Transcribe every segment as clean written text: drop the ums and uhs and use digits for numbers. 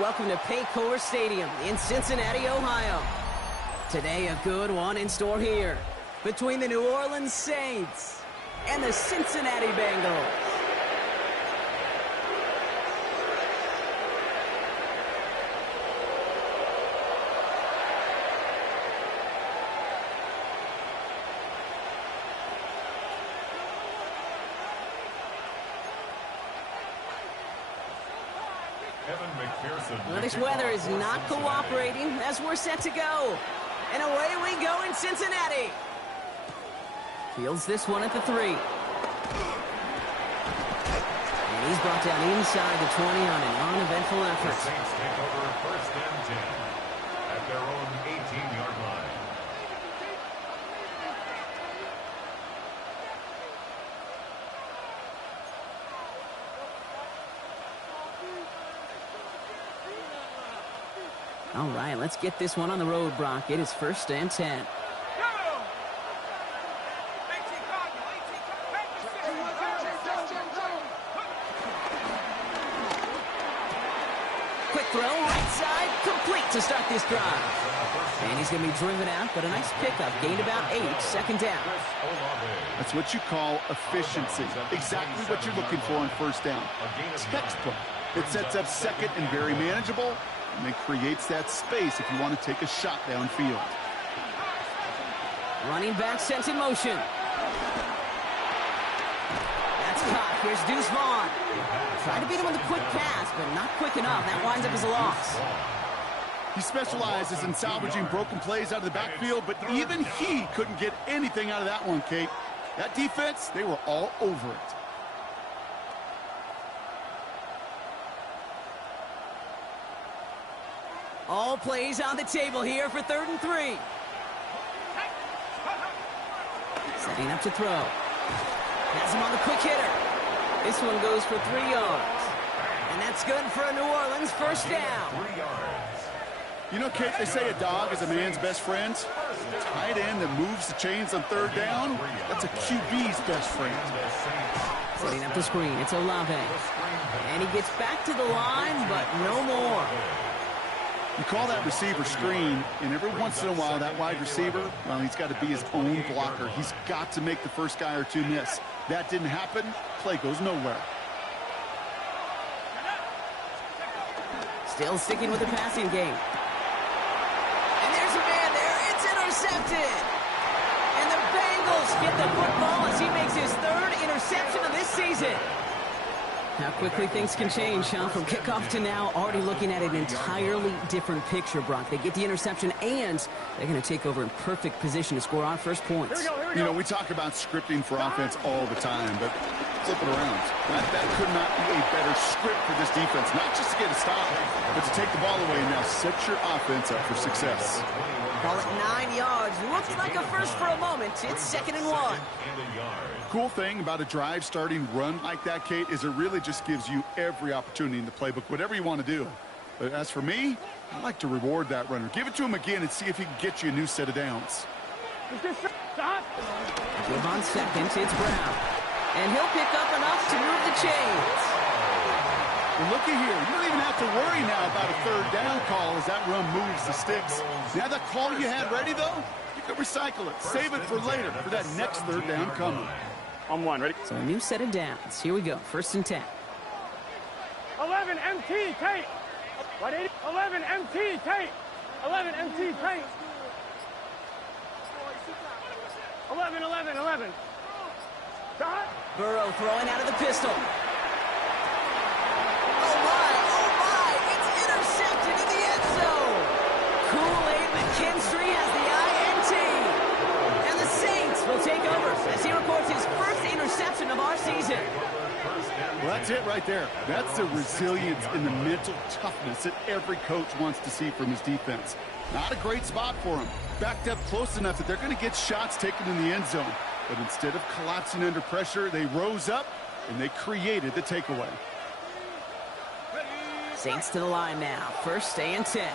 welcome to Paycor Stadium in Cincinnati, Ohio. Today, a good one in store here between the New Orleans Saints and the Cincinnati Bengals. Well, this weather is not cooperating as we're set to go. And away we go in Cincinnati. Fields this one at the 3. And he's brought down inside the 20 on an uneventful effort. The Saints take over 1st and 10 at their own 18-yard line. All right, let's get this one on the road, Brock. It is 1st and 10. Quick throw, right side, complete to start this drive. And he's going to be driven out, but a nice pickup. Gained about 8, 2nd down. That's what you call efficiency. Exactly what you're looking for on 1st down. Textbook. It sets up 2nd and very manageable, and it creates that space if you want to take a shot downfield. Running back sent in motion. That's caught. Here's Deuce Vaughn. Trying to beat him with a quick pass, but not quick enough. That winds up as a loss. He specializes in salvaging broken plays out of the backfield, but even he couldn't get anything out of that one, Kate. That defense, they were all over it. All plays on the table here for 3rd and 3. Setting up to throw. Has him on the quick hitter. This one goes for 3 yards. And that's good for a New Orleans 1st down. 3 yards. You know, Kate, they say a dog is a man's best friend. A tight end that moves the chains on 3rd down, that's a QB's best friend. Setting up the screen. It's Olave. And he gets back to the line, but no more. You call that receiver screen, and every once in a while, that wide receiver, well, he's got to be his own blocker. He's got to make the first guy or 2 miss. That didn't happen. Play goes nowhere. Still sticking with the passing game. And there's a man there. It's intercepted. And the Bengals get the football as he makes his 3rd interception of this season. How quickly things can change, huh? From kickoff to now, already looking at an entirely different picture, Brock. They get the interception, and they're going to take over in perfect position to score our first points. Here we go. You know, we talk about scripting for offense all the time, but flip it around. That could not be a better script for this defense, not just to get a stop, but to take the ball away and now set your offense up for success. Ball at 9 yards. Looks like a first for a moment. It's 2nd and 1. Cool thing about a drive starting run like that, Kate, is it really just gives you every opportunity in the playbook, whatever you want to do. But as for me, I like to reward that runner. Give it to him again and see if he can get you a new set of downs. Give on 2nd, it's Brown. And he'll pick up enough to move the chains. Well, looky here. You don't even have to worry now about a 3rd down call as that run moves the sticks. Now that call you had ready, though, you can recycle it. Save it for later for that next 3rd down coming. On 1, ready? So a new set of downs. Here we go. 1st and 10. 11 MT, Tate. 11 MT, Tate. 11 MT, Tate. 11. Shot. Burrow throwing out of the pistol. Oh my, it's intercepted in the end zone. Kool-Aid McKinstry has the INT. And the Saints will take over as he records his 1st interception of our season. Well, that's it right there. That's the resilience and the mental toughness that every coach wants to see from his defense. Not a great spot for him. Backed up close enough that they're going to get shots taken in the end zone. But instead of collapsing under pressure, they rose up and they created the takeaway. Saints to the line now. 1st and 10.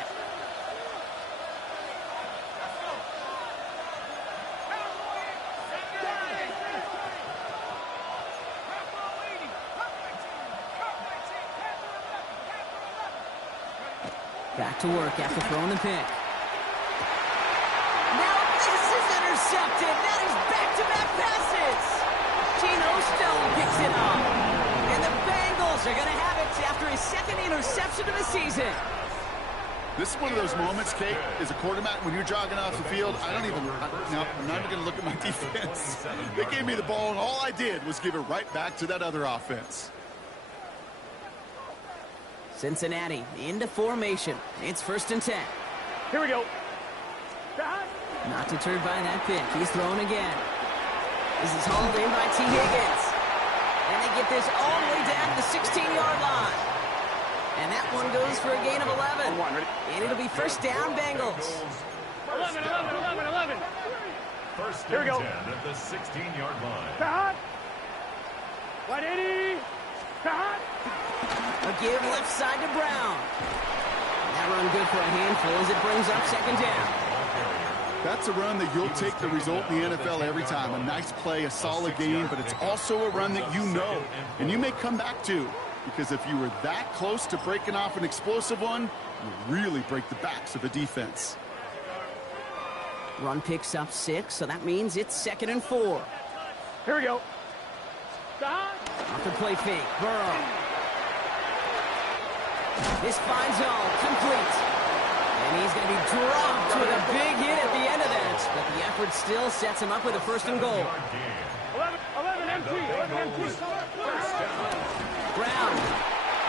Back to work after throwing the pick. Now this is intercepted. That is back-to-back passes. Geno Stone picks it up. And the Bengals are going to have it after his second interception of the season. This is one of those moments, Kate, as a quarterback, when you're jogging off the field, I'm not even going to look at my defense. They gave me the ball, and all I did was give it right back to that other offense. Cincinnati into formation. It's 1st and 10. Here we go. Not deterred by that pick. He's throwing again. This is hauled in by T. Higgins. And they get this all the way down to the 16-yard line. And that one goes for a gain of 11. And it'll be 1st down, Bengals. 11. 1st Here we and go. 10 at the 16-yard line. Hot. 180. Hot. A give left side to Brown. And that run good for a handful as it brings up 2nd down. That's a run that you'll take the result in the NFL every time. A nice play, a solid game, but it's also a run that you know and you may come back to. Because if you were that close to breaking off an explosive one, you really break the backs of a defense. Run picks up 6, so that means it's 2nd and 4. Here we go. Off the play fake, Burrow. This finds all, complete. And he's going to be dropped with a big hit at the end of that. But the effort still sets him up with a 1st and goal. 11 MT. Brown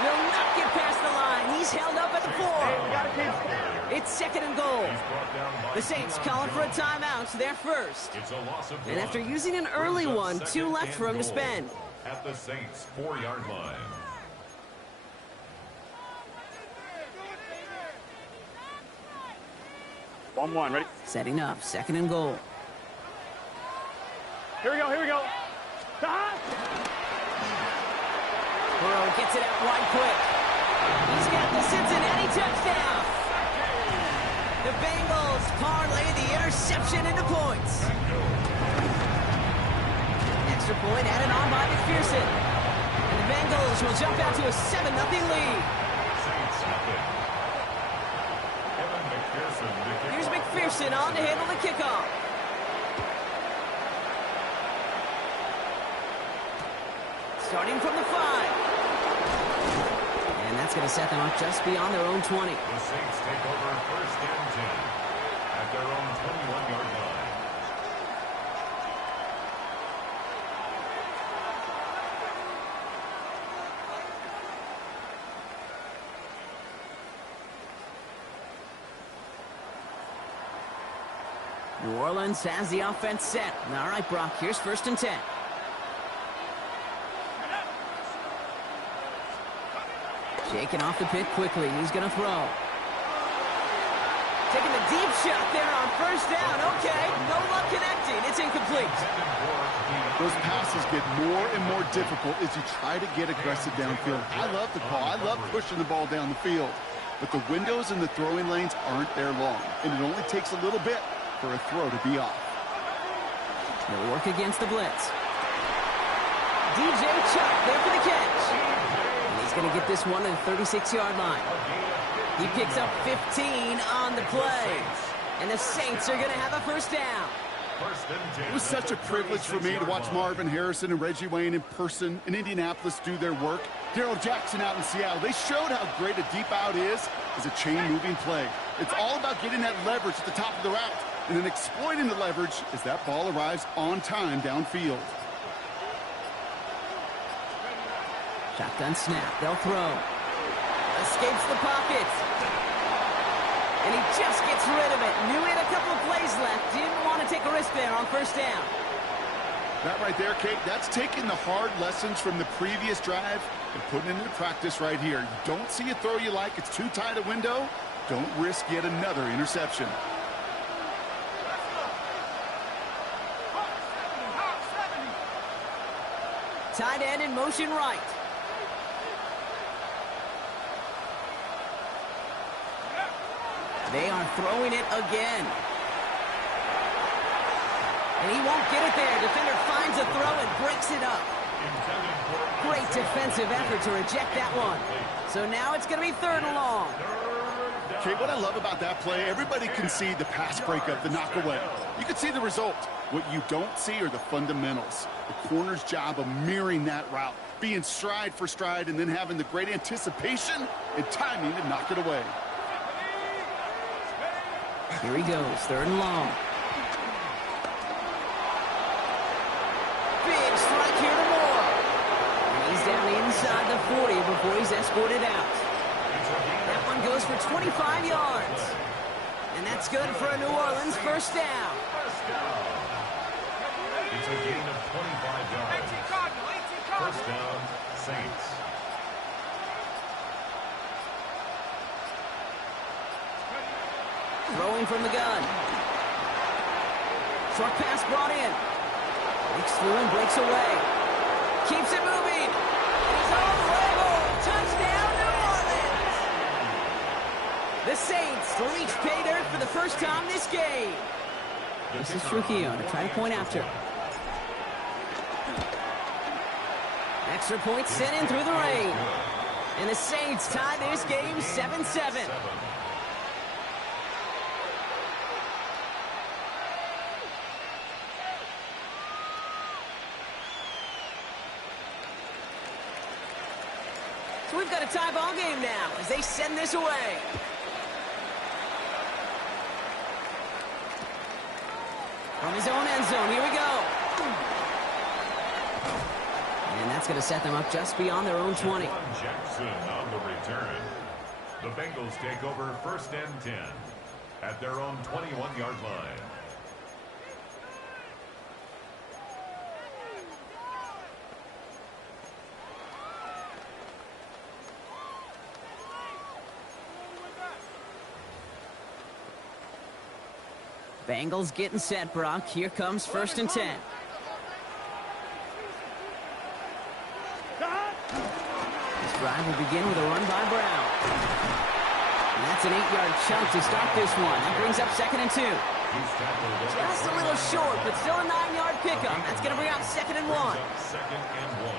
will not get past the line. He's held up at the 4. It's 2nd and goal. The Saints calling for a timeout. They're first. And after using an early one, 2 left for him to spend. At the Saints' 4-yard line. One. Ready? Setting up, 2nd and goal. Here we go. Hot. Burrow gets it out wide quick. He's got the Cincinnati touchdown. The Bengals parlay the interception into points. Extra point added on by McPherson. And the Bengals will jump out to a 7-0 lead. Saints nothing. Kevin McPherson. Here's McPherson on to handle the kickoff. Starting from the 5. And that's going to set them up just beyond their own 20. The Saints take over 1st and 10 at their own 21-yard line. New Orleans has the offense set. All right, Brock, here's 1st and 10. Shaking off the pick quickly. He's going to throw. Taking the deep shot there on 1st down. Okay, no luck connecting. It's incomplete. Those passes get more and more difficult as you try to get aggressive downfield. I love the call. I love pushing the ball down the field. But the windows in the throwing lanes aren't there long. And it only takes a little bit for a throw to be off. They'll work against the blitz. DJ Chuck there for the catch. And he's going to get this one to the 36-yard line. He picks up 15 on the play. And the Saints are going to have a 1st down. It was such a privilege for me to watch Marvin Harrison and Reggie Wayne in person in Indianapolis do their work. Darrell Jackson out in Seattle. They showed how great a deep out is as a chain-moving play. It's all about getting that leverage at the top of the route and then exploiting the leverage as that ball arrives on time downfield. Shotgun snap. They'll throw. Escapes the pocket. And he just gets rid of it. Knew he had a couple of plays left. Didn't want to take a risk there on 1st down. That right there, Kate, that's taking the hard lessons from the previous drive and putting it into practice right here. You don't see a throw you like. It's too tight a window. Don't risk yet another interception. Tight end in motion right. They are throwing it again. And he won't get it there. Defender finds a throw and breaks it up. Great defensive effort to reject that one. So now it's going to be 3rd and long. Okay, what I love about that play, everybody can see the pass breakup, the knockaway. You can see the result. What you don't see are the fundamentals. The corner's job of mirroring that route, being stride for stride, and then having the great anticipation and timing to knock it away. Here he goes, 3rd and long. Big strike here to Moore. And he's down inside the 40 before he's escorted out. That one goes for 25 yards. And that's good for a New Orleans first down. It's a gain of 25 yards. First down, Saints. Throwing from the gun. Short pass brought in. Breaks through and breaks away. Keeps it moving. And he's all the way home. Touchdown, New Orleans. The Saints reach pay dirt for the first time this game. This is Trujillo to try to point after. Extra point sent in through the rain. And the Saints tie this game 7-7. So we've got a tie ball game now as they send this away. From his own end zone, here we go. And that's going to set them up just beyond their own 20. Jackson on the return. The Bengals take over 1st and 10 at their own 21-yard line. Bengals getting set, Brock. Here comes 1st and 10. This drive will begin with a run by Brown. And that's an 8-yard chunk to start this one. That brings up 2nd and 2. Just a little short, but still a 9-yard pickup. That's going to bring up 2nd and 1. 2nd and 1.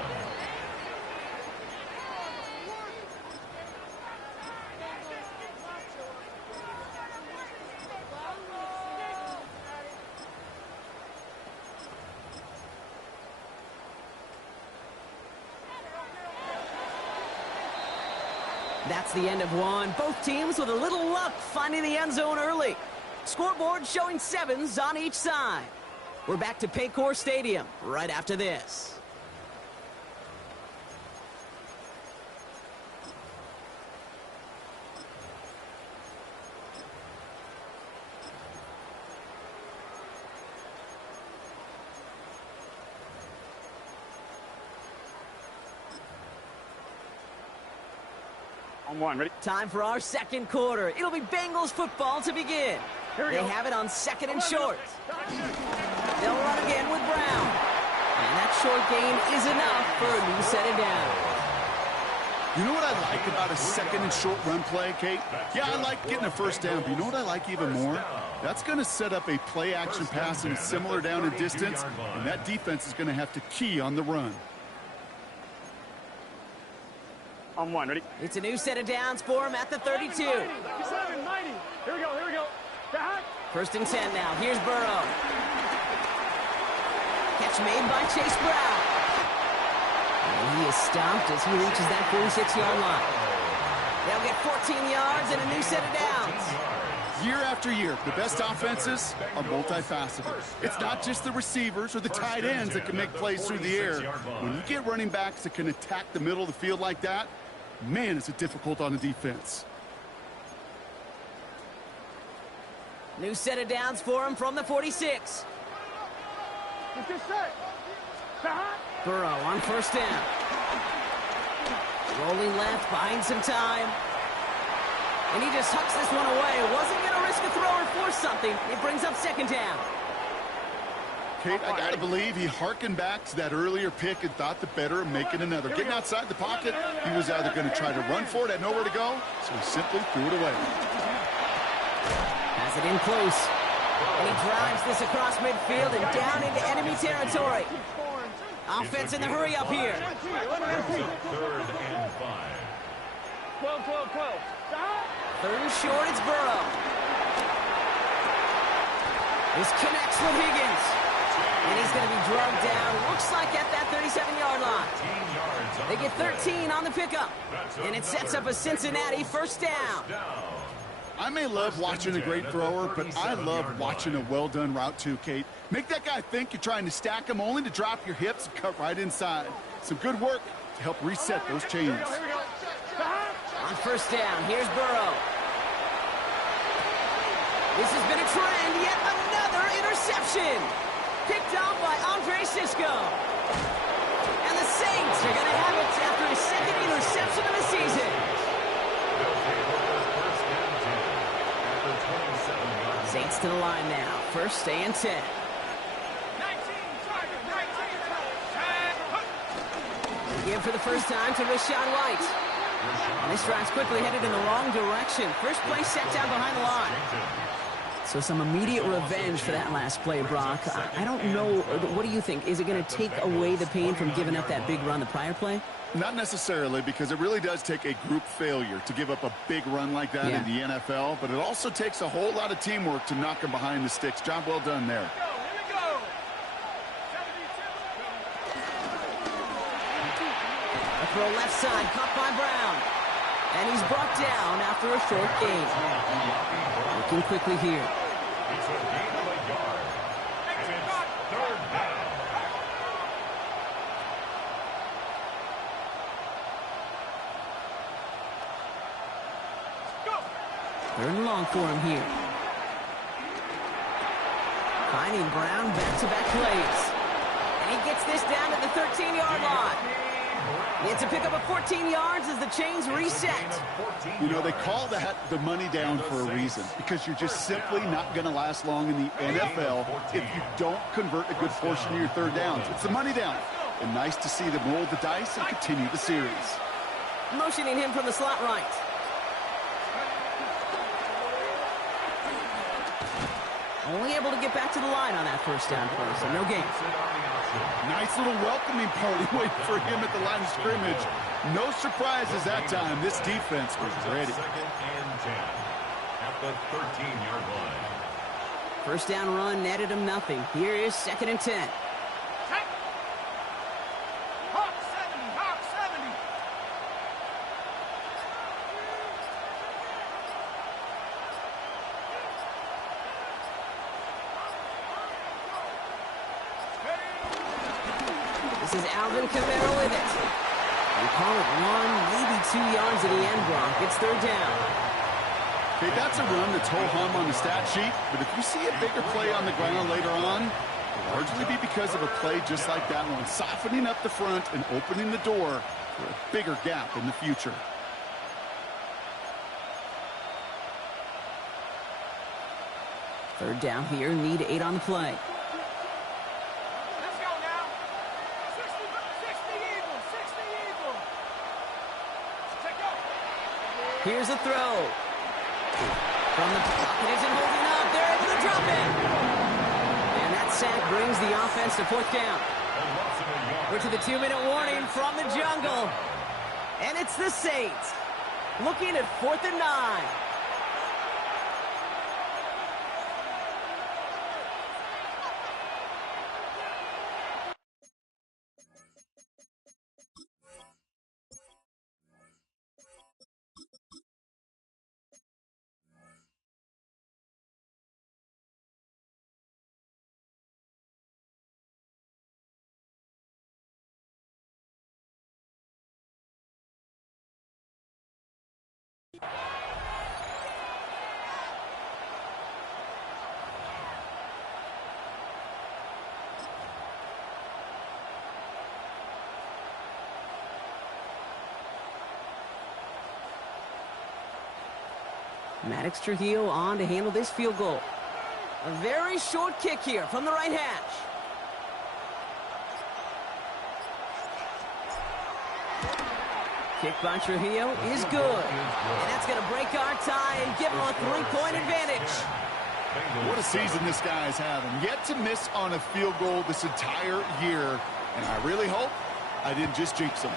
That's the end of one. Both teams with a little luck finding the end zone early. Scoreboard showing 7s on each side. We're back to Paycor Stadium right after this. On 1, ready? Time for our 2nd quarter. It'll be Bengals football to begin. They have it on 2nd and short. They'll run again with Brown. And that short gain is enough for a new set of downs. You know what I like about a 2nd and short run play, Kate? Yeah, I like getting a first down, but you know what I like even more? That's going to set up a play-action pass in a similar down and distance, and that defense is going to have to key on the run. On 1, ready? It's a new set of downs for him at the 32. 7, 90. Here we go, here we go. Back. 1st and 10 now. Here's Burrow. Catch made by Chase Brown. And he is stopped as he reaches that 46-yard line. They'll get 14 yards and a new set of downs. Year after year, the best offenses are multifaceted. It's not just the receivers or the tight ends that can make plays through the air. When you get running backs that can attack the middle of the field like that, man, is it difficult on the defense. New set of downs for him from the 46. Get this set. Back. Burrow on 1st down. Rolling left, buying some time. And he just hucks this one away. Wasn't going to risk a throw or force something. It brings up 2nd down. Kate, I got to believe he hearkened back to that earlier pick and thought the better of making another. Getting outside the pocket, he was either going to try to run for it, had nowhere to go, so he simply threw it away. Has it in close. And he drives this across midfield and down into enemy territory. Offense in the hurry up here. 3rd and 5. 12, 12, 12. Stop. Third and short, it's Burrow. This connects with Higgins. And he's going to be drugged down, looks like at that 37-yard line. They get 13 on the pickup. And it sets up a Cincinnati first down. I may love watching a great thrower, but I love watching a well-done route too, Kate. Make that guy think you're trying to stack him only to drop your hips and cut right inside. Some good work to help reset those chains. Here we go. On first down, here's Burrow. This has been a trend, yet another interception. Picked off by Andre Cisco. And the Saints are going to have it after his second interception of the season. Saints to the line now. First and 10. Give for the first time to Rachaad White. And this drive's quickly headed in the wrong direction. First play set down behind the line. So some immediate revenge for that last play, Brock. I don't know. What do you think? Is it going to take away the pain from giving up that big run the prior play? Not necessarily, because it really does take a group failure to give up a big run like that in the NFL, but it also takes a whole lot of teamwork to knock him behind the sticks. Job well done there. A throw left side, caught by Brown. And he's brought down after a short gain. Looking quickly here. It's a gain of a yard. And it's third down. Third and long for him here. Finding Brown back-to-back plays. And he gets this down to the 13-yard line. It's a pickup of 14 yards as the chains reset. You know, they call that the money down for a reason, because you're just simply not going to last long in the NFL if you don't convert a good portion of your third downs. It's the money down. And nice to see them roll the dice and continue the series. Motioning him from the slot right. Only able to get back to the line on that first down play, so no gain. Nice little welcoming party waiting for him at the line of scrimmage. No surprises that time. This defense was ready. Second and 10 at the 13-yard line. First down run netted him nothing. Here is second and 10. Hawk 70, Hawk 70. This is Alvin Kamara with it. We call it 1, maybe 2 yards at the end, Brock. It's third down. Okay, that's a run that's ho-hum on the stat sheet, but if you see a bigger play on the ground later on, it'll largely be because of a play just like that one, softening up the front and opening the door for a bigger gap in the future. Third down here, need 8 on the play. Let's go now. 60 Eagles, 60 Eagles. Take go. Here's a throw. From the pocket, isn't holding up. They're able to drop it. And that sack brings the offense to fourth down. We're to the 2-minute warning from the jungle. And it's the Saints looking at 4th and 9. Maddox Trujillo on to handle this field goal. A very short kick here from the right hash. Kick by Trujillo is good. And that's going to break our tie and give him a 3-point advantage. What a season this guy's having. Yet to miss on a field goal this entire year. And I really hope I didn't just jinx him.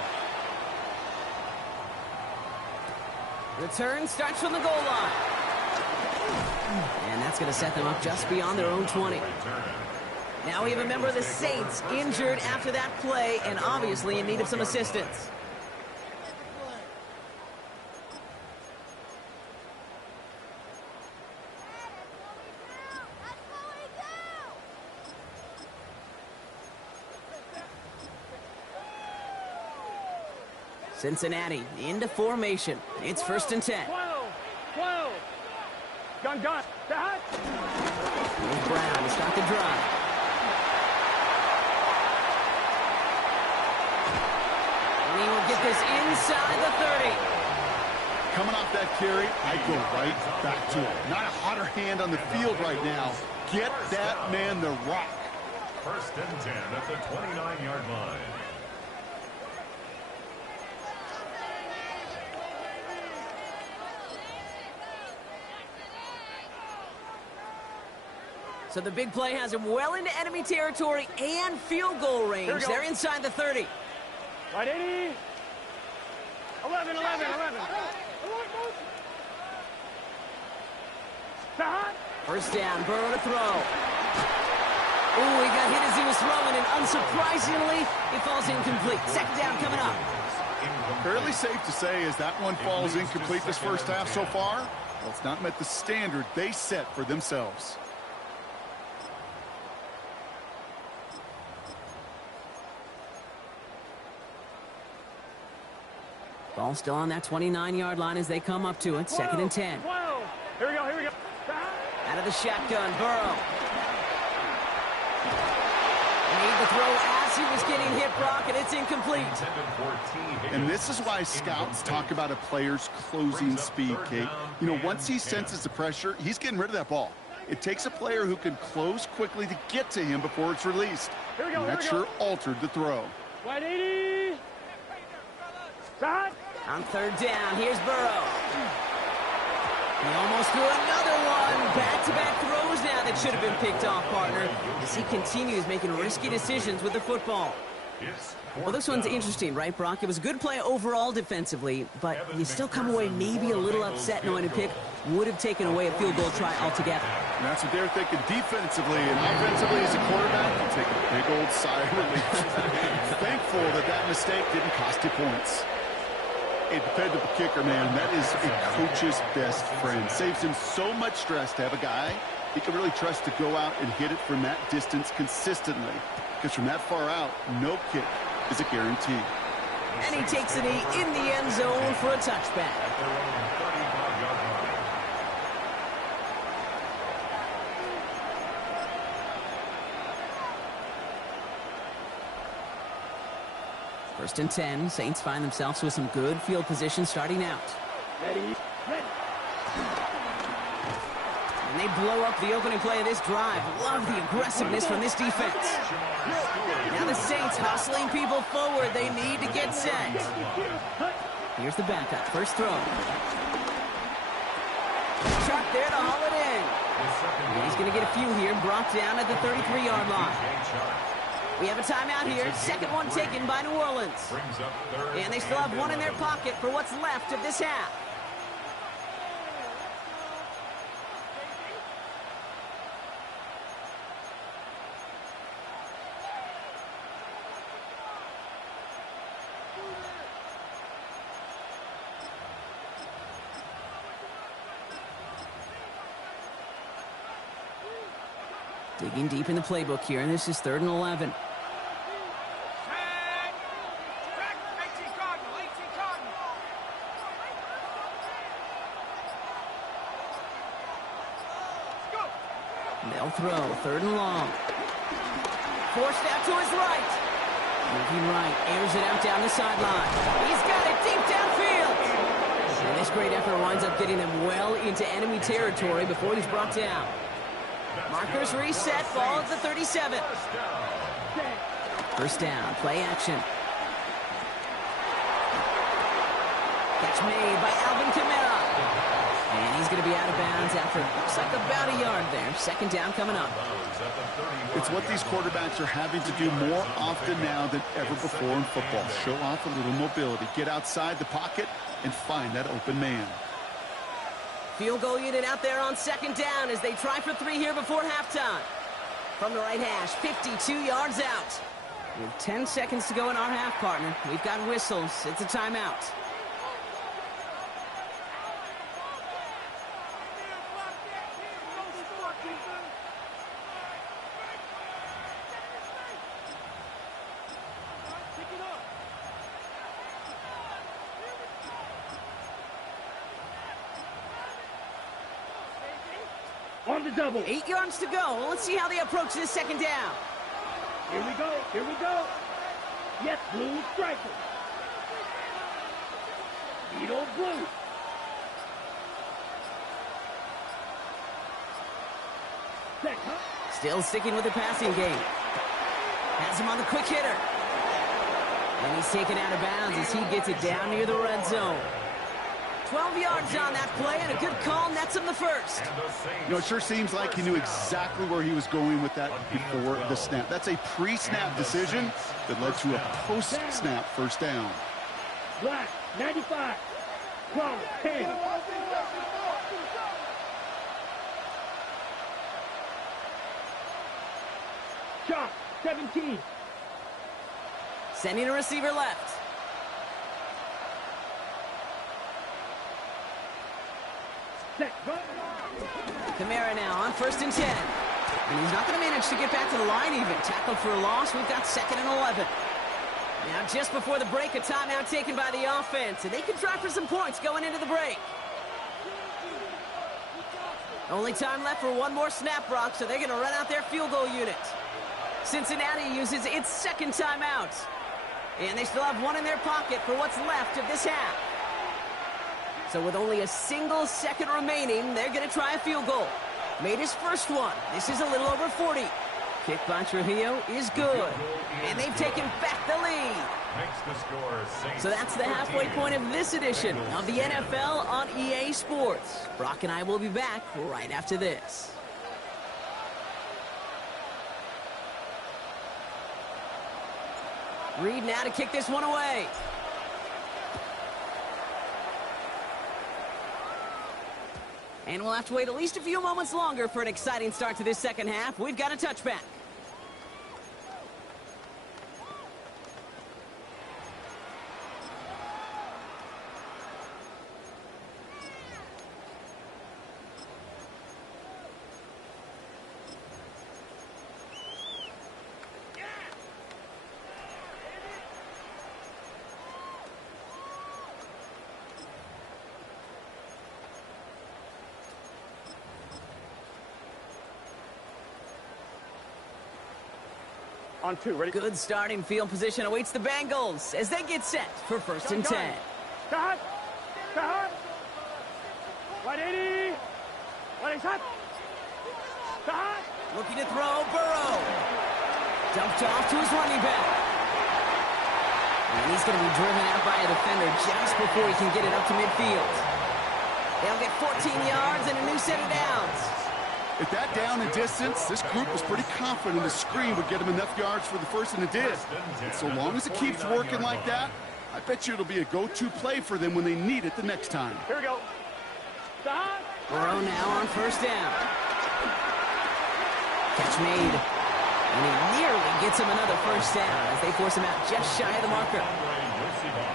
Return starts from the goal line. And that's going to set them up just beyond their own 20. Now we have a member of the Saints injured after that play and obviously in need of some assistance. Cincinnati into formation. It's 1st and 10. 12. Gun. That. Here's Brown to start the drive. And he will get this inside the 30. Coming off that carry, I go right back to it. Not a hotter hand on the field right now. Get that man the rock. 1st and 10 at the 29-yard line. So the big play has him well into enemy territory and field goal range. They're inside the 30. Right, 80. 11. First down, Burrow to throw. Ooh, he got hit as he was throwing, and unsurprisingly, it falls incomplete. 2nd down coming up. Fairly safe to say as that one falls incomplete this first half so far, well, it's not met the standard they set for themselves. Ball still on that 29-yard line as they come up to it. 2nd and 10. 12. Here we go. Out of the shotgun, Burrow. Made the throw as he was getting hit, Brock, and it's incomplete. And this is why scouts talk about a player's closing speed, Kate. You know, once he senses the pressure, he's getting rid of that ball. It takes a player who can close quickly to get to him before it's released. And that sure altered the throw. Right, 80. That. On 3rd down, here's Burrow. He almost threw another one. Back-to-back throws now that should have been picked off, partner, as he continues making risky decisions with the football. Well, this one's interesting, right, Brock? It was a good play overall defensively, but you still come away maybe a little upset knowing a pick would have taken away a field goal try altogether. And that's what they're thinking defensively, and offensively as a quarterback, you take a big old sigh of relief. Thankful that that mistake didn't cost you points. A dependable kicker, man, that is a coach's best friend. Saves him so much stress to have a guy he can really trust to go out and hit it from that distance consistently. Because from that far out, no kick is a guarantee. And he takes a knee in the end zone for a touchback. At their own 35-yard line. First and 10, Saints find themselves with some good field position starting out. Ready. And they blow up the opening play of this drive. Love the aggressiveness from this defense. Now the Saints hustling people forward. They need to get set. Here's the backup. First throw. Chuck there to haul it in. And he's going to get a few here. Brought down at the 33-yard line. We have a timeout here. 2nd one taken by New Orleans. And they still have one in their pocket for what's left of this half. Digging deep in the playbook here, and this is 3rd and 11. They'll throw, 3rd and long. Forced out to his right. Moving right, airs it out down the sideline. He's got it deep downfield. And this great effort winds up getting them well into enemy territory before he's brought down. Markers reset, ball at the 37. First down, play action. Catch made by Alvin Kamara. And he's going to be out of bounds after looks like about a yard there. 2nd down coming up. It's what these quarterbacks are having to do more often now than ever before in football. Show off a little mobility. Get outside the pocket and find that open man. Field goal unit out there on second down as they try for 3 here before halftime. From the right hash, 52 yards out. With 10 seconds to go in our half, partner. We've got whistles. It's a timeout. On the double. 8 yards to go. Let's see how they approach this second down. Here we go. Here we go. Yes, blue striker. Beetle blue. Set, huh? Still sticking with the passing game. Has him on the quick hitter. And he's taken out of bounds as he gets it down near the red zone. 12 yards on that play, and a good call nets him the first. You know, it sure seems like he knew exactly where he was going with that before the snap. That's a pre-snap decision that led to a post-snap first down. Black, 95. Cloud, 10. Chop, 17. Sending a receiver left. Set, go. Kamara now on 1st and 10. And he's not going to manage to get back to the line even. Tackled for a loss. We've got 2nd and 11. Now just before the break, a timeout taken by the offense. And they can try for some points going into the break. Only time left for one more snap, Brock, so they're going to run out their field goal unit. Cincinnati uses its 2nd timeout. And they still have one in their pocket for what's left of this half. So with only a single second remaining, they're going to try a field goal. Made his first one. This is a little over 40. Kick by Trujillo is good. And they've taken back the lead. Makes the score So that's the halfway point of this edition of the NFL on EA Sports. Brock and I will be back right after this. Reed now to kick this one away. And we'll have to wait at least a few moments longer for an exciting start to this second half. We've got a touchback. On 2, ready? Good starting field position awaits the Bengals as they get set for 1st and 10. Start. Start. 180. 180. Start. Looking to throw, Burrow. Dumped off to his running back. And he's going to be driven out by a defender just before he can get it up to midfield. They'll get 14 yards and a new set of downs. At that down and distance, this group was pretty confident the screen would get them enough yards for the first, and it did. And so long as it keeps working like that, I bet you it'll be a go-to play for them when they need it the next time. Here we go. Start. Burrow now on 1st down. Catch made. And he nearly gets him another first down as they force him out just shy of the marker.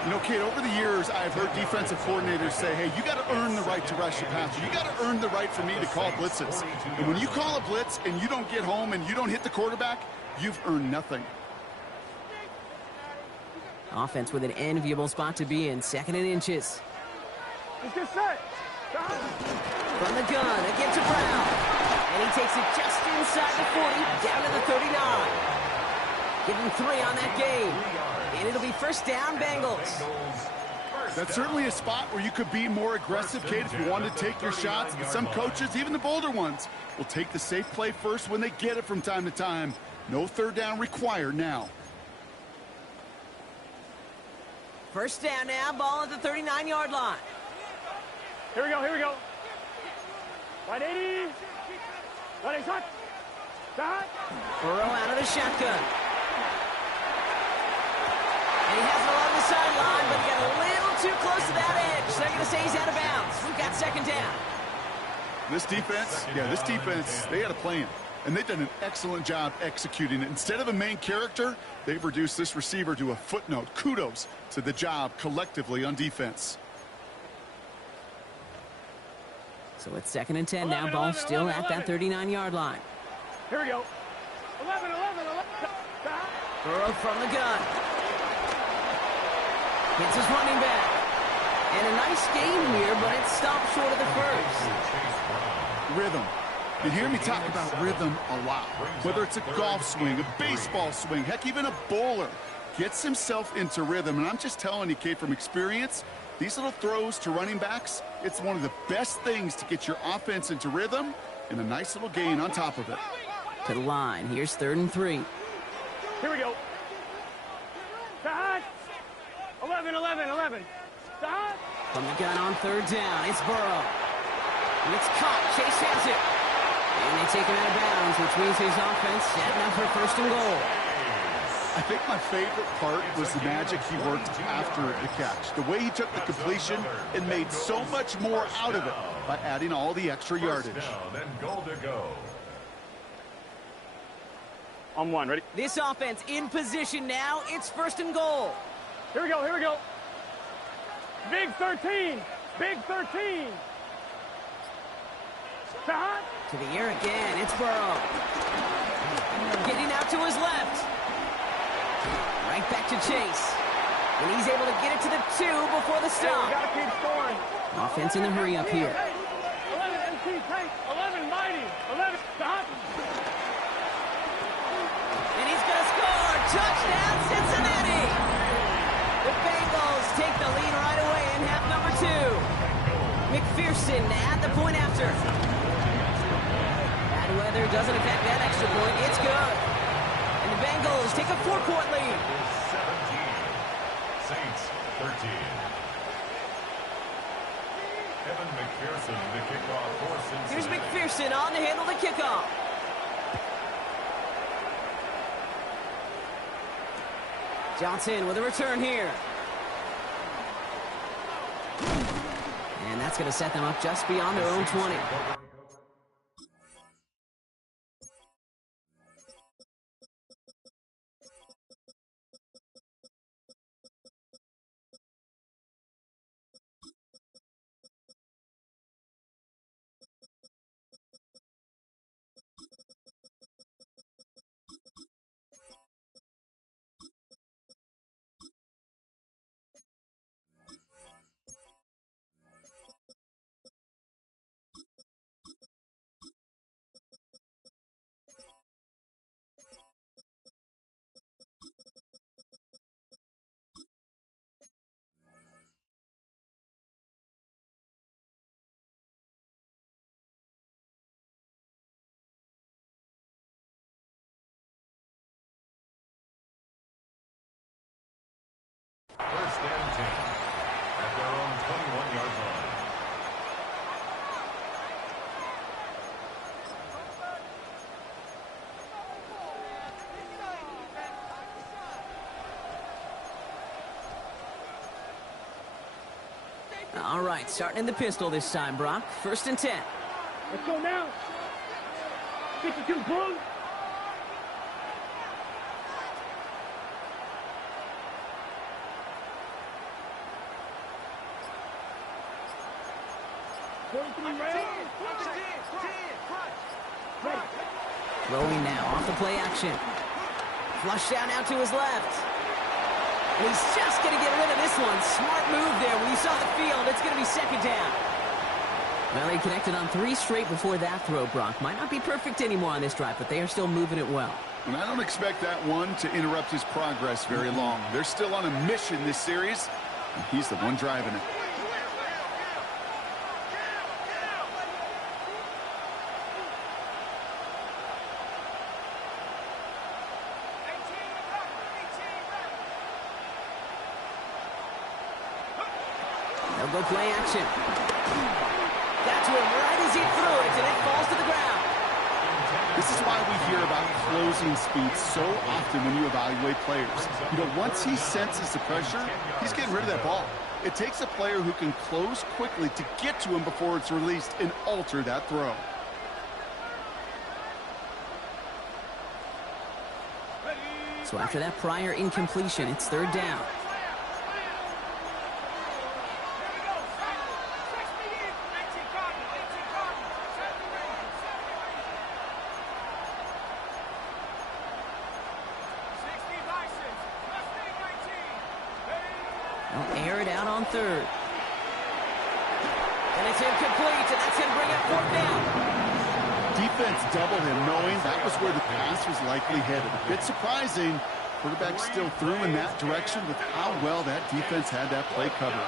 You know, Kate, over the years, I've heard defensive coordinators say, hey, you got to earn the right to rush the passer. You got to earn the right for me to call blitzes. And when you call a blitz and you don't get home and you don't hit the quarterback, you've earned nothing. Offense with an enviable spot to be in, 2nd and inches. Let's get set. Start. From the gun, again to Brown. And he takes it just inside the 40, down to the 39. Give him 3 on that game. And it'll be 1st down, Bengals. That's certainly a spot where you could be more aggressive, Kate, if you wanted to take your shots. And some coaches, even the bolder ones, will take the safe play first when they get it from time to time. No 3rd down required now. 1st down now, ball at the 39-yard line. Here we go. Here we go. 180. 180. Start. Burrow out of the shotgun. And he has it along the sideline, but he got a little too close to that edge. They're going to say he's out of bounds. We've got 2nd down. This defense, they had a plan. And they've done an excellent job executing it. Instead of a main character, they've reduced this receiver to a footnote. Kudos to the job collectively on defense. So it's 2nd and 10 now. Ball still at that 39-yard line. Here we go. 11. Burrow from the gun. Hits his running back. And a nice game here, but it stopped short of the first. Rhythm. You hear me talk about rhythm a lot. Whether it's a golf swing, a baseball swing, heck, even a bowler gets himself into rhythm. And I'm just telling you, Kate, from experience, these little throws to running backs, it's one of the best things to get your offense into rhythm and a nice little gain on top of it. To the line. Here's 3rd and 3. Here we go. Side. 11. Side. From the gun on 3rd down. It's Burrow. And it's caught. Chase has it. And they take him out of bounds, which means his offense setting up for 1st and goal. I think my favorite part was the magic he worked after the catch. The way he took the completion and made so much more out of it by adding all the extra yardage. Then goal to go. On 1, ready? This offense in position now. It's 1st and goal. Here we go. Big 13. Side. To the air again. It's Burrow. Getting out to his left. Right back to Chase. And he's able to get it to the 2 before the stop. We gotta keep scoring. Offense in the hurry up here. 11 MC Tank. 11 Mighty. 11 Stop. And he's going to score. Touchdown, Cincinnati. The Bengals take the lead right away in half number 2. McPherson at the point after. Bad weather doesn't affect that extra point. It's good. And the Bengals take a 4-point lead. 17. Saints 13. Evan McPherson, the kickoff for Cincinnati. Here's McPherson on to handle the kickoff. Johnson with a return here. And that's going to set them up just beyond their own 20. First and 10 at their own 21-yard line. All right, starting in the pistol this time, Brock. 1st and 10. Let's go now. 52 Bulls. Throwing now off the play action. Flush down out to his left. And he's just going to get rid of this one. Smart move there. When you saw the field, it's going to be 2nd down. Well, they connected on 3 straight before that throw, Brock. Might not be perfect anymore on this drive, but they are still moving it well. And I don't expect that one to interrupt his progress very long. They're still on a mission this series, and he's the one driving it. They'll go play action. That's where right as he threw it, and it falls to the ground. This is why we hear about closing speed so often when you evaluate players. You know, once he senses the pressure, he's getting rid of that ball. It takes a player who can close quickly to get to him before it's released and alter that throw. So after that prior incompletion, it's third down. They'll air it out on third. And it's incomplete, and that's going to bring up fourth down. Defense doubled him, knowing that was where the pass was likely headed. A bit surprising. Quarterback still threw in that direction with how well that defense had that play covered.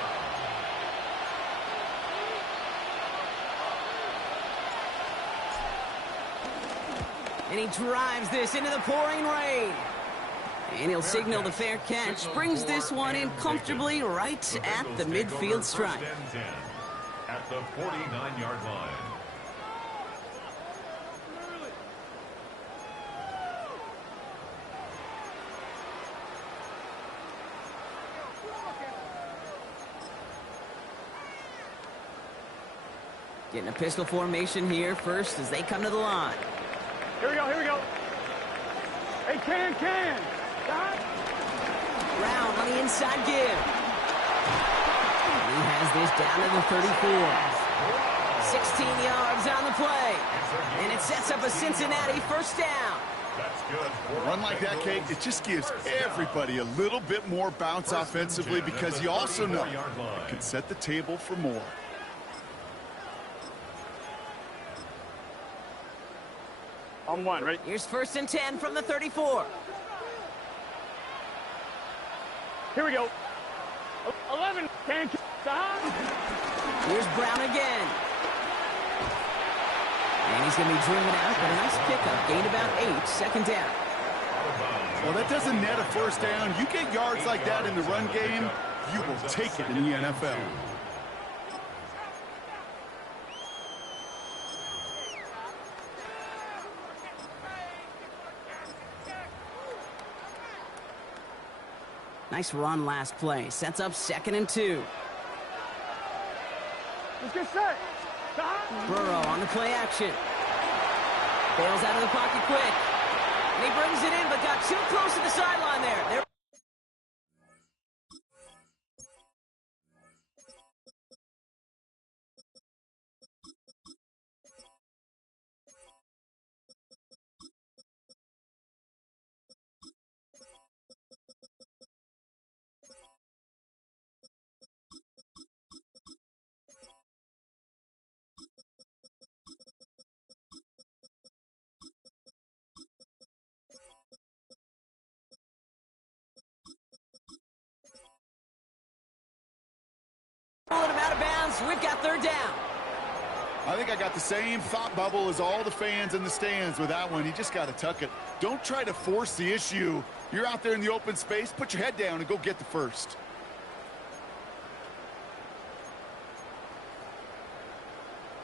And he drives this into the pouring rain. And he'll signal the fair catch. Brings this one in comfortably right at the midfield stripe. At the 49-yard line. Getting a pistol formation here first as they come to the line. Here we go, here we go. Hey, can. Stop. Brown on the inside give. He has this down to the 34. 16 yards on the play. And it sets up a Cincinnati first down. That's good. A run like that, Kate, it just gives everybody a little bit more bounce offensively because you also know it can set the table for more. On one, right? Here's first and 10 from the 34. Here we go. 11. Can. Stop. Here's Brown again. And he's going to be driven out, but a nice pickup. Gained about 8, second down. Well, that doesn't net a first down. You get yards like that in the run game, you will take it in the NFL. Nice run last play. Sets up second and 2. Let's get set. Stop. Burrow on the play action. Bails out of the pocket quick. And he brings it in, but got too close to the sideline there. Pulling him out of bounds. We've got third down. I think I got the same thought bubble as all the fans in the stands with that one. You just got to tuck it. Don't try to force the issue. You're out there in the open space. Put your head down and go get the first.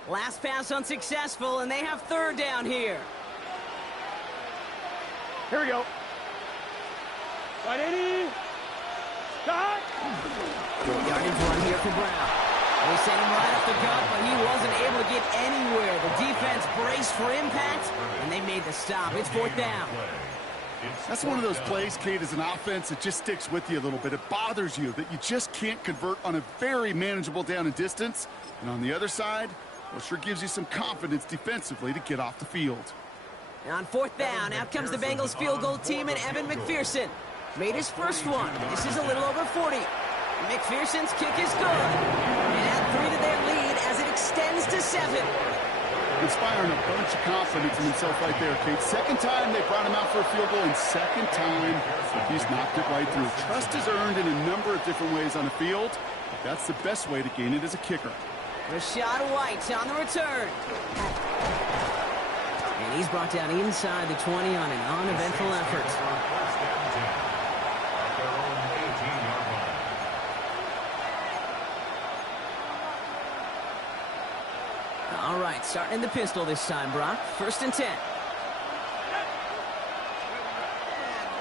Last pass unsuccessful, and they have third down here. Here we go. 180. Stop. Yardage run here for Brown. They sent him right off the gut, but he wasn't able to get anywhere. The defense braced for impact, and they made the stop. It's fourth down. That's one of those plays, Kate, as an offense, it just sticks with you a little bit. It bothers you that you just can't convert on a very manageable down and distance. And on the other side, well, sure gives you some confidence defensively to get off the field. And on fourth down, out comes the Bengals field goal team, and Evan McPherson made his first one. This is a little over 40. McPherson's kick is good. And add 3 to their lead as it extends to 7. Inspiring a bunch of confidence in himself right there, Kate. Second time they brought him out for a field goal, and second time he's knocked it right through. Trust is earned in a number of different ways on the field, but that's the best way to gain it as a kicker. Rashad White on the return. And he's brought down inside the 20 on an uneventful effort. All right, starting in the pistol this time, Brock. First and 10.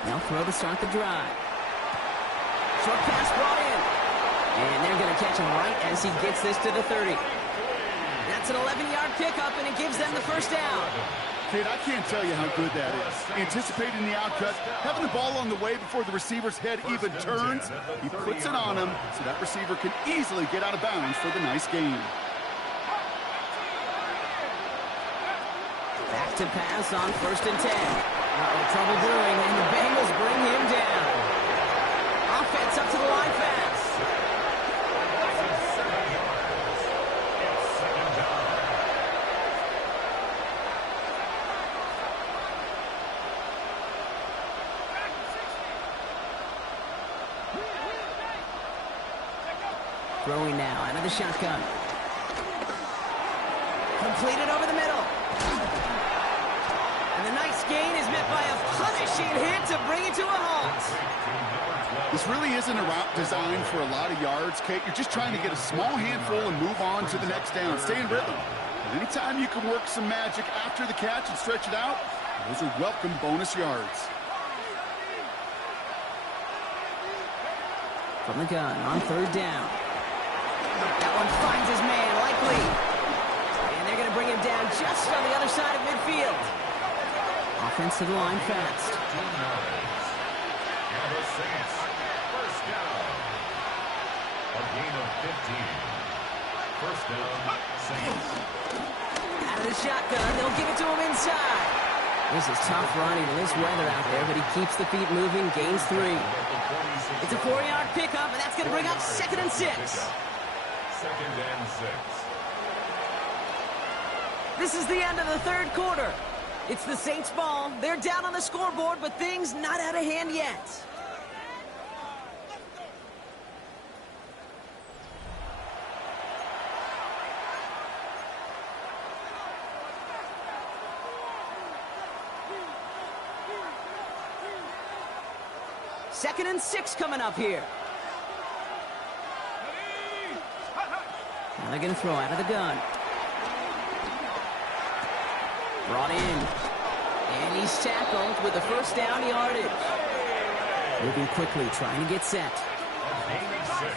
They'll throw to start the drive. Short pass brought in. And they're going to catch him right as he gets this to the 30. That's an 11-yard pickup, and it gives them the first down. Kate, I can't tell you how good that is. Anticipating the outcut, having the ball on the way before the receiver's head even turns, he puts it on him so that receiver can easily get out of bounds for the nice gain. Back to pass on 1st and 10. Trouble brewing, and the Bengals bring him down. Offense up to the line fast. Throwing now out of the shotgun. Completed over the middle. And the nice gain is met by a punishing hit to bring it to a halt. This really isn't a route designed for a lot of yards, Kate. You're just trying to get a small handful and move on to the next down. Stay in rhythm. And anytime you can work some magic after the catch and stretch it out, those are welcome bonus yards. From the gun on 3rd down. That one finds his man, likely. And they're going to bring him down just on the other side of midfield. Offense to the line fast. And the Saints, first down. A gain of 15. First down, Saints. Out of the shotgun, they'll give it to him inside. This is tough running in this weather out there, but he keeps the feet moving, gains 3. It's a 4-yard pickup, and that's going to bring up 2nd and 6. 2nd and 6. This is the end of the 3rd quarter. It's the Saints' ball. They're down on the scoreboard, but things not out of hand yet. Second and 6 coming up here. Now they're going to throw out of the gun. Brought in. And he's tackled with the first down yardage. Moving quickly, trying to get set. A gain of 6.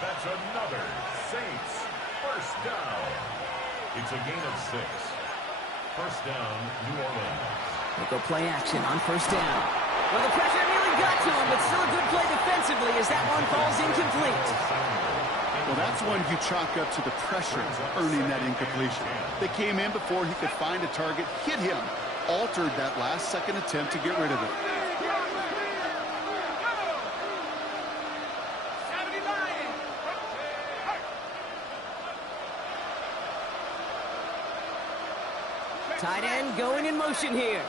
That's another Saints first down. It's a gain of 6. First down, New Orleans. They go play action on 1st down. Well, the pressure nearly got to him, but still a good play defensively as that one falls incomplete. Well, that's one you chalk up to the pressure earning that incompletion. They came in before he could find a target, hit him, altered that last-second attempt to get rid of it. Tight end going in motion here.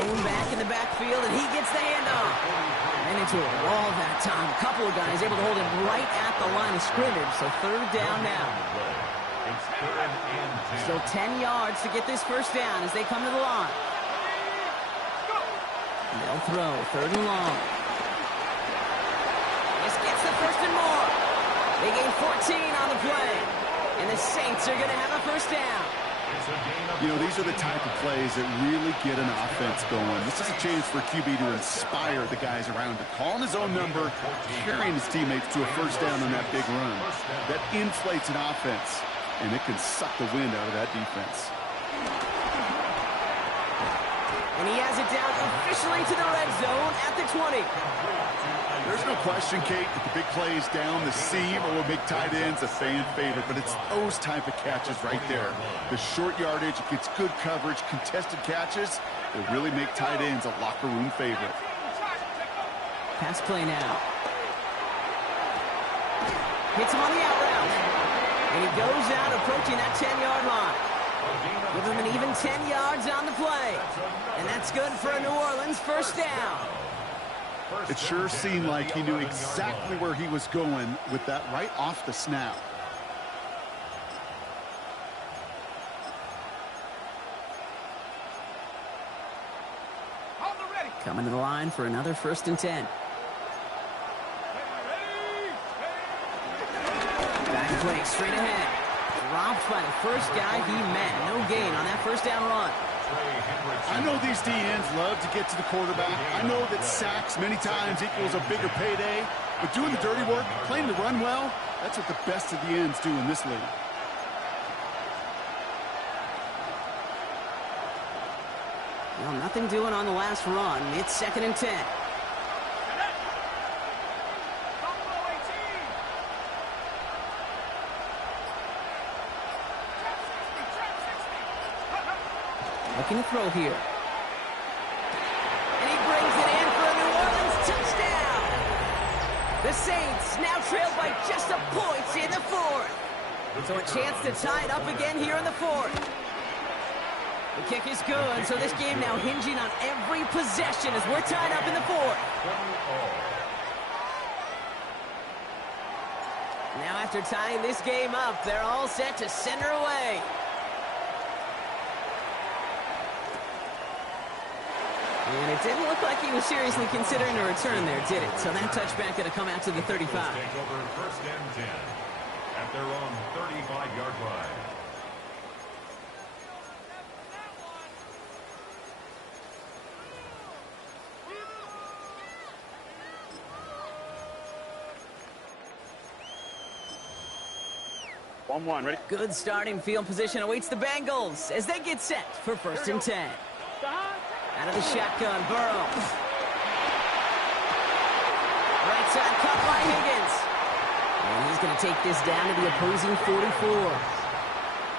Blown back in the backfield, and he gets the handoff. And into a wall that time. A couple of guys able to hold him right at the line of scrimmage, so 3rd down now. It's 3rd and 10. Still 10 yards to get this first down as they come to the line. They'll throw, 3rd and long. This gets the 1st and more. They gain 14 on the play. And the Saints are going to have a first down. You know, these are the type of plays that really get an offense going. This is a chance for QB to inspire the guys around him. Calling his own number, carrying his teammates to a first down on that big run. That inflates an offense, and it can suck the wind out of that defense. And he has it down officially to the red zone at the 20. There's no question, Kate, that the big plays down the seam or will make tight ends a fan favorite, but it's those type of catches right there. The short yardage, it gets good coverage, contested catches, they really make tight ends a locker room favorite. Pass play now. Hits him on the out route. And he goes out approaching that 10-yard line. Give him an even 10 yards on the play. And that's good for a New Orleans first down. It sure seemed like he knew exactly where he was going with that right off the snap. Coming to the line for another 1st and 10. Back play Takes straight ahead. Dropped by the first guy he met. No gain on that first down run. I know these DNs love to get to the quarterback. I know that sacks many times equals a bigger payday. But doing the dirty work, playing the run well, that's what the best of the ends do in this league. Well, nothing doing on the last run. It's 2nd and 10. Looking to throw here. And he brings it in for a New Orleans touchdown. The Saints now trailed by just a point in the 4th. So a chance to tie it up again here in the 4th. The kick is good, so this game now hinging on every possession as we're tied up in the 4th. Now after tying this game up, they're all set to send her away. And it didn't look like he was seriously considering a return there, did it? So that touchback going to come out to the 35. Take over 1st and 10 at their own 35-yard line. Ready? Good starting field position awaits the Bengals as they get set for 1st and 10. Out of the shotgun, Burrow. Right side cut by Higgins. And he's going to take this down to the opposing 44.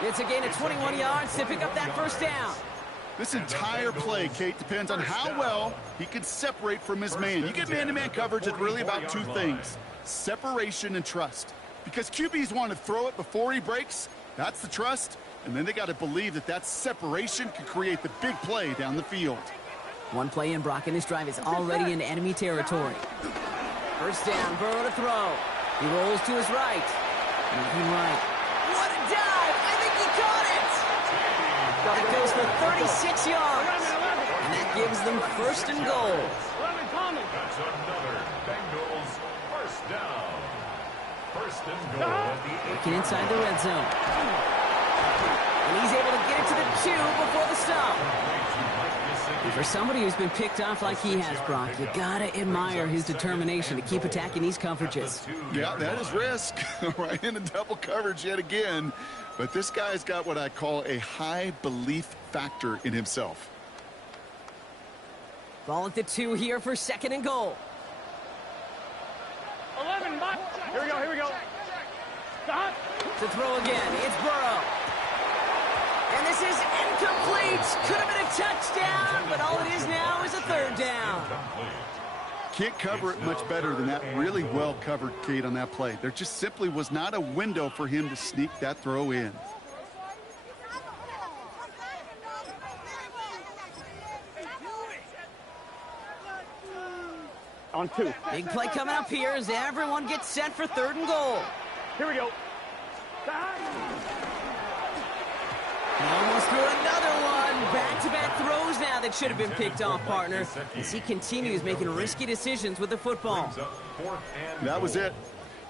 It's a gain of 21 yards to pick up that first down. This entire play, Kate, depends on how well he can separate from his man. You get man-to-man coverage, it's really about two things: separation and trust. Because QBs want to throw it before he breaks, that's the trust. And then they got to believe that that separation can create the big play down the field. One play in, Brock, and this drive is already into enemy territory. First down, Burrow to throw. He rolls to his right. Moving right. What a dive! I think he caught it! That goes for 36 yards. And that gives them 1st and goal. That's another Bengals 1st down. 1st and goal at the 8. Looking inside the red zone. And he's able to get it to the 2 before the stop. And for somebody who's been picked off like he has, Brock, you gotta admire his determination to keep attacking these coverages. Yeah, that is risk. Right into double coverage yet again. But this guy's got what I call a high belief factor in himself. Ball at the 2 here for 2nd and goal. 11, here we go. Stop. To throw again, it's Burrow. And this is incomplete. Could have been a touchdown, but all it is now is a 3rd down. Can't cover it much better than that. Really well covered, Kate, on that play. There just simply was not a window for him to sneak that throw in. On 2. Big play coming up here as everyone gets set for 3rd and goal. Here we go. He almost threw another one. Back-to-back throws now that should have been picked off, partner, as he continues making risky decisions with the football. That was it.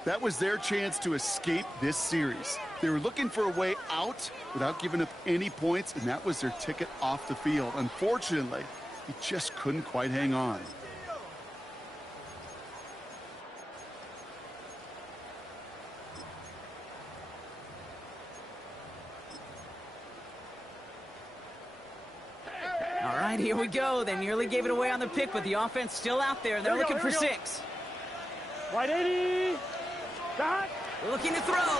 That was their chance to escape this series. They were looking for a way out without giving up any points, and that was their ticket off the field. Unfortunately, he just couldn't quite hang on. All right, here we go. They nearly gave it away on the pick, but the offense still out there. They're looking for 6. Right 80. Stop. Looking to throw. Has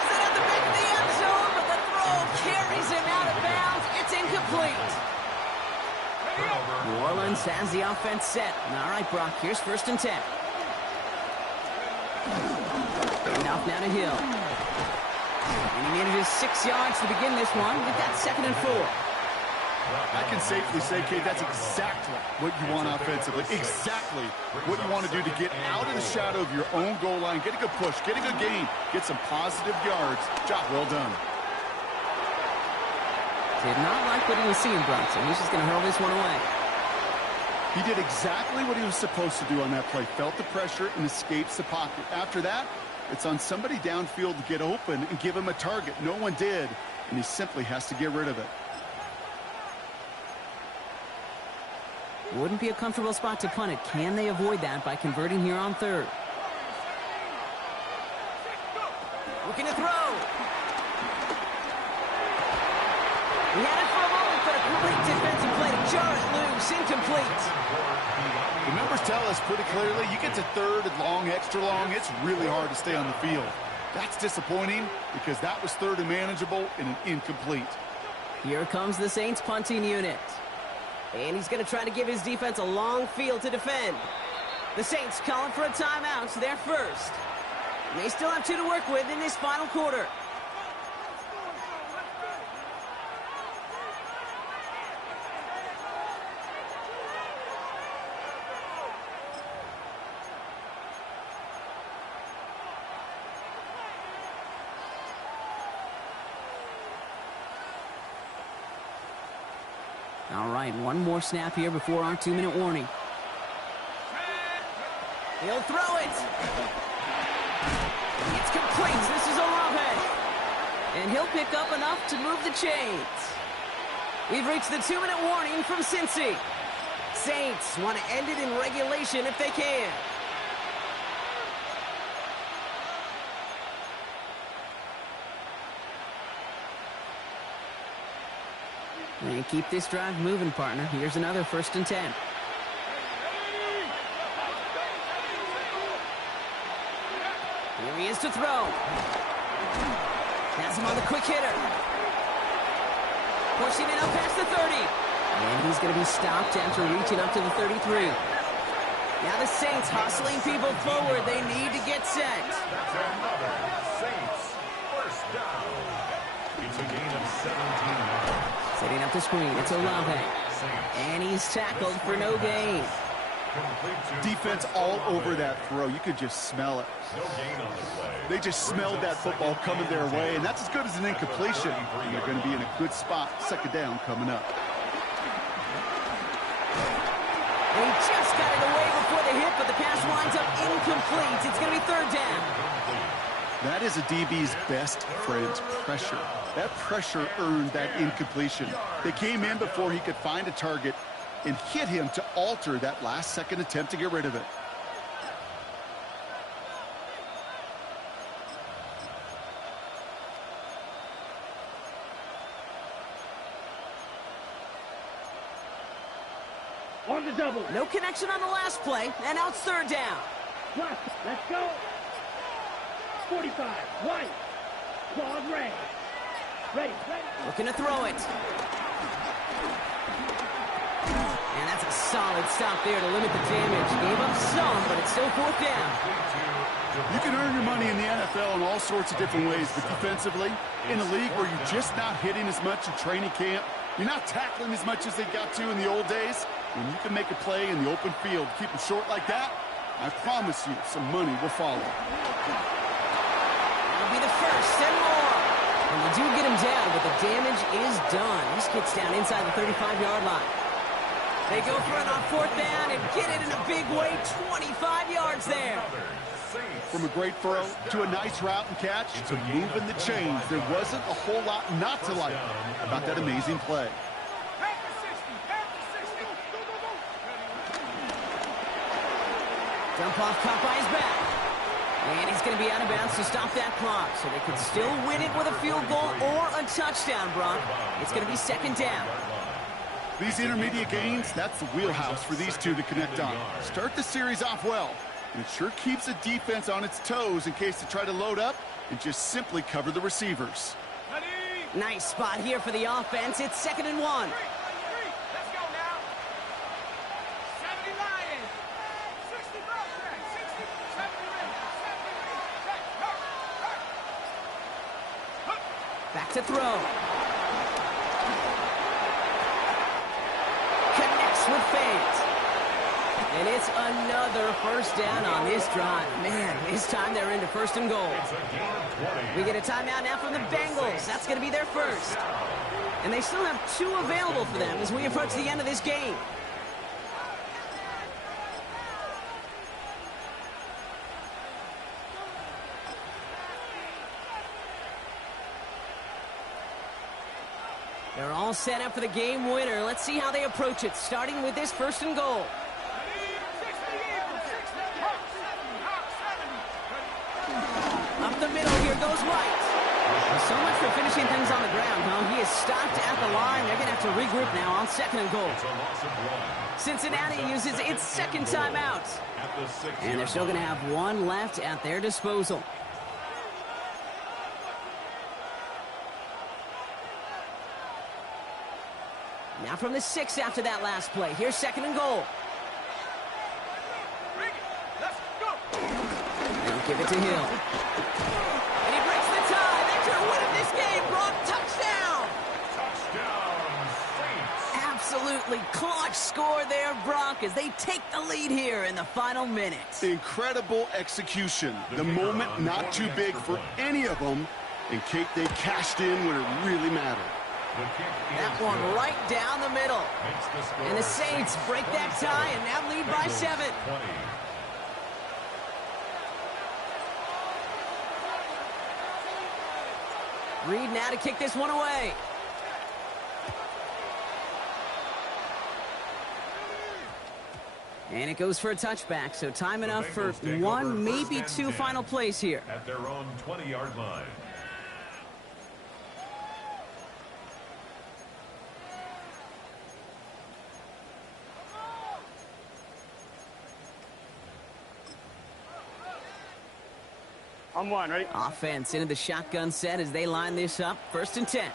it at the back of the end zone, but the throw carries him out of bounds. It's incomplete. New Orleans has the offense set. All right, Brock, here's 1st and 10. And off now to Hill. And he manages 6 yards to begin this one. We've got 2nd and 4. I can safely say, Kate, that's exactly what you want offensively. Exactly what you want to do to get out of the shadow of your own goal line, get a good push, get a good gain, get some positive yards. Job well done. Did not like what he was seeing, Bronson. He's just going to hurl this one away. He did exactly what he was supposed to do on that play. Felt the pressure and escapes the pocket. After that, It's on somebody downfield to get open and give him a target. No one did, and he simply has to get rid of it. Wouldn't be a comfortable spot to punt it. Can they avoid that by converting here on third? Looking to throw. He had it for a moment, but a great defensive play to jar it loose. Incomplete. The numbers tell us pretty clearly, you get to third and long, extra long, it's really hard to stay on the field. That's disappointing because that was third and manageable and an incomplete. Here comes the Saints punting unit. And he's going to try to give his defense a long field to defend. The Saints calling for a timeout, so they're first. They still have 2 to work with in this final quarter. All right, one more snap here before our 2-minute warning. He'll throw it. It's complete. This is Olave. And he'll pick up enough to move the chains. We've reached the 2-minute warning from Cincy. Saints want to end it in regulation if they can. And keep this drive moving, partner. Here's another 1st and 10. Here he is to throw. Has him on the quick hitter. Pushing it up past the 30. And he's going to be stopped after reaching up to the 33. Now the Saints hustling people forward. They need to get set. That's another Saints first down. It's a gain of 17 yards. Setting up the screen, it's Olave. And he's tackled for no gain. Defense all over that throw. You could just smell it. No gain on the play. They just smelled that football coming their way, and that's as good as an incompletion. And they're going to be in a good spot. 2nd down coming up. And he just got it away before the hit, but the pass winds up incomplete. It's going to be 3rd down. That is a DB's best friend, pressure. That pressure earned that incompletion. They came in before he could find a target and hit him to alter that last-second attempt to get rid of it. On the double. No connection on the last play, and now it's 3rd down. Plus, let's go. 45, white. Claude Ray. Ready. Looking to throw it. And that's a solid stop there to limit the damage. Gave up some, but it's still 4th down. You can earn your money in the NFL in all sorts of different ways, but defensively, in a league where you're just not hitting as much in training camp, you're not tackling as much as they got to in the old days, when you can make a play in the open field, keep them short like that, I promise you some money will follow. That'll be the first and more. And they do get him down, but the damage is done. This gets down inside the 35-yard line. They go for it on 4th down and get it in a big way, 25 yards there. From a great throw to a nice route and catch to moving the chains, there wasn't a whole lot not to like about that amazing play. Dump off caught by his back. And he's going to be out of bounds to stop that clock. So they could still win it with a field goal or a touchdown, Brock. It's going to be 2nd down. These intermediate gains, that's the wheelhouse for these two to connect on. Start the series off well. And it sure keeps the defense on its toes in case they try to load up and just simply cover the receivers. Nice spot here for the offense. It's 2nd and 1. Let's go now. 70 Lions. 60 Bulldogs. 60, 70 Back to throw. Connects with fate. And it's another 1st down on this drive. Man, this time they're into 1st and goal. We get a timeout now from the Bengals. That's going to be their first. And they still have 2 available for them as we approach the end of this game. all set up for the game winner. Let's see how they approach it, starting with this 1st and goal. Up the middle, here goes White. So much for finishing things on the ground, huh? He is stopped at the line. They're going to have to regroup now on 2nd and goal. Cincinnati uses its 2nd timeout. And they're still going to have 1 left at their disposal. Now from the 6 after that last play. Here's 2nd and goal. They'll give it to Hill. And he breaks the tie. They're going to win this game. Brock, touchdown. Touchdown, Saints. Absolutely clutch score there, Brock, as they take the lead here in the final minute. Incredible execution. The moment not too big for any of them. And Kate, they cashed in when it really mattered. That one right down the middle. And the Saints break that tie and now lead by 7. Reed now to kick this one away. And it goes for a touchback, so time enough for 1, maybe 2 final plays here. At their own 20-yard line. On 1, ready? Offense into the shotgun set as they line this up. 1st and 10.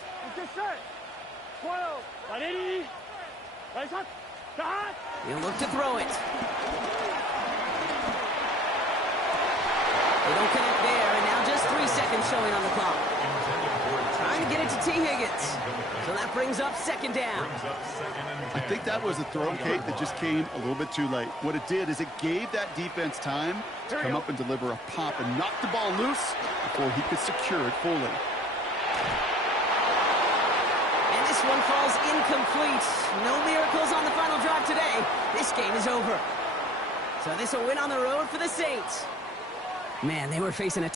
He'll look to throw it. They don't connect there, and now just 3 seconds showing on the clock. Trying to get it to T. Higgins. So that brings up 2nd down. I think that was a throw, Kate, that just came a little bit too late. What it did is it gave that defense time to come up and deliver a pop and knock the ball loose before he could secure it fully. And this one falls incomplete. No miracles on the final drive today. This game is over. So this will win on the road for the Saints. Man, they were facing a